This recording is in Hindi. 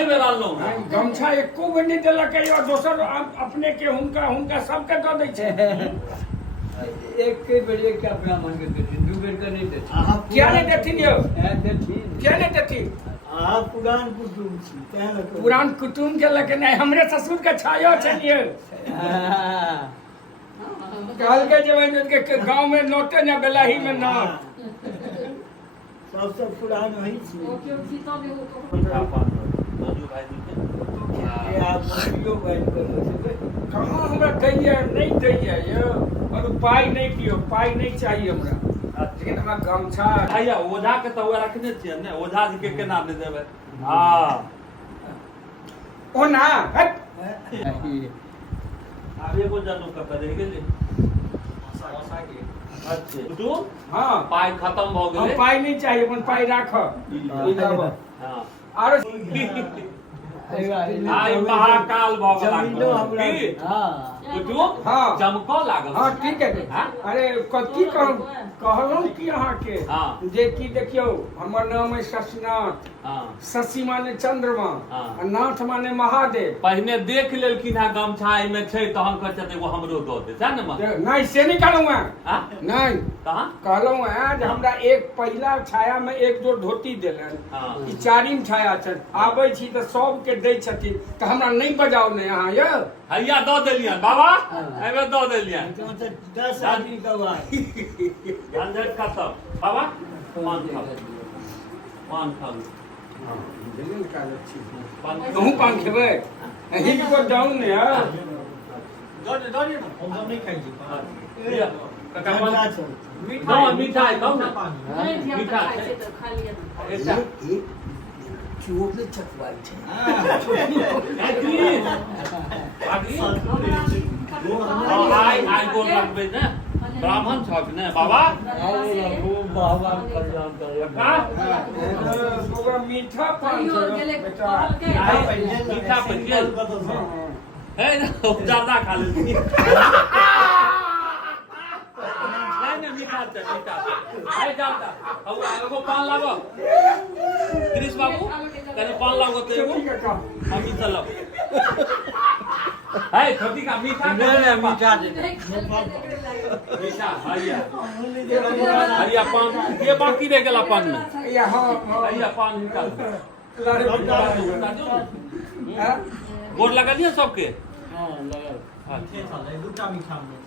सही में डाल लो गमछा एको बेर नहीं देलक और दोसर अपने के हुनका सबके दऽ दै छै। एक के बेर क्या ब्राह्मण के देथिन, दू बेर के नहीं देथिन। क्या नहीं देथिन यौ? देथिन। क्या नहीं देथिन? पुरान कुटुम छी। पुरान कुटुम के लगे नहीं, हमरे ससुर के छायो छन यौ। कहलकै जे के गांव में नोटे न बेलाही में नोट। सबसे पुरान वही छी। कहाँ हमरा दैया नहीं दैया यौ, और पाई नहीं दियो, पाई नहीं चाहिए हमरा। लेकिन हमरा गमछा भैया ओझा के तो रखने छियै ने, ओझा जी के नाम दे देबै। हां ओ ना हट आब एगो जनू के रह गेलै। अच्छा तू हां पाई खत्म भ गेलै, पाई नहीं चाहिए, अपन पाई राख। हां आरो आई महाकाल भ गेल। हां बुझू हां चमको लागल। हां ठीक है। अरे की कहलहुँ कि अहाँके जे कि देखियौ हमर नाम है शशिनाथ। शशि माने चंद्रमा आ नाथ माने महादेव। पहिने देख लेलखिन है गमछा में छै, तहन कहते एगो हमरो दऽ दे छै ने। नहीं से नहीं कहलहुँ हैं, नहीं कहाँ कहलहुँ हैं जे हमरा एक पहिला छाया में एक जोड़ धोती देलन, ई चारिम छाया छन। आबै छी तऽ सबके दै छथिन, तऽ हमरा नहीं बजाउ ने अहाँ यौ। हैया दऽ देलियन बाबा, एमे दऽ देलियन 10 आदमी गवाह। झंझट खत्म। बाबा पान खाओ, पान खाओ। कहूँ पान खेबै? हिनको डाउन ने यार। हम सब नहीं खाई छी। काका पान मीठा मीठा दो ना। मीठा एकटा चोर ने चकवाई छै। आई गोल लगबै ने, ब्राह्मण छक ने बाबा। भगवान कल्याण करे। ओकरा मीठा पान बेटा, मीठा बन गेल है ना, ज्यादा खा लेती। नहीं मीठा छै, मीठा है ज्यादा। अब एगो पान लाबो कृष्ण बाबू, कने पान लाबो तो एगो मम्मी चलो। है छोटी का मीठा नहीं मीठा दे। मीठा हैया पान ये बाकी रह गेला पान में। हैया पान निकाल गोर लगा दिया सबके। हां लगा। दूटा मीठा में